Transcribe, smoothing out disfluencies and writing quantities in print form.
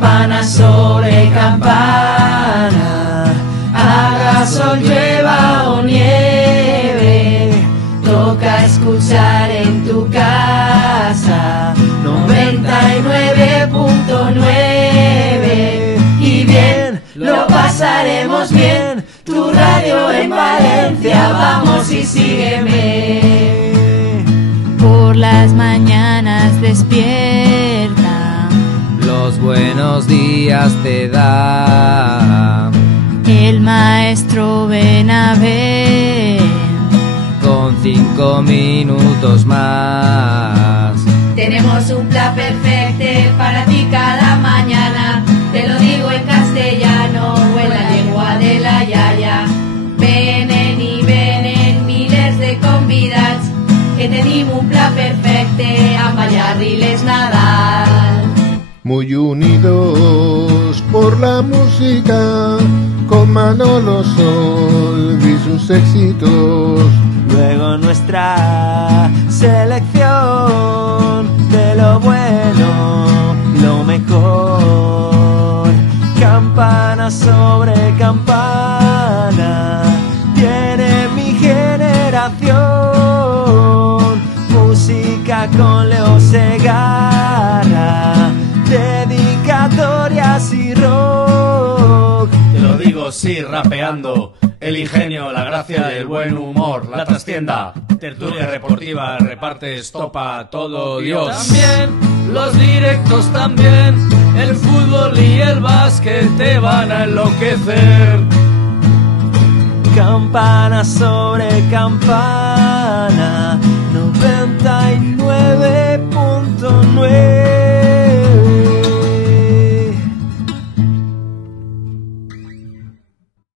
campana sobre campana, haga sol, llueva o nieve, toca escuchar en tu casa 99.9 y bien, lo pasaremos bien. Tu radio en Valencia, vamos y sígueme. Por las mañanas despierta, los buenos días te da el maestro Benavent, con 5 minutos más. Tenemos un plan perfecto para ti cada mañana, te lo digo en castellano o en la lengua de la yaya. Venen y venen miles de convidats, que tenim un pla perfecte amb ballar y les Nadal. Muy unidos por la música, con Manolo Sol y sus éxitos. Luego nuestra selección de lo bueno, lo mejor. Campana sobre campana, viene mi generación. Música con Leo Segarra, dedicatorias y rock. Te lo digo, sí, rapeando. El ingenio, la gracia, el buen humor, la trastienda, tertulia deportiva, reparte, estopa, todo Dios. También los directos, también el fútbol y el básquet te van a enloquecer. Campana sobre campana,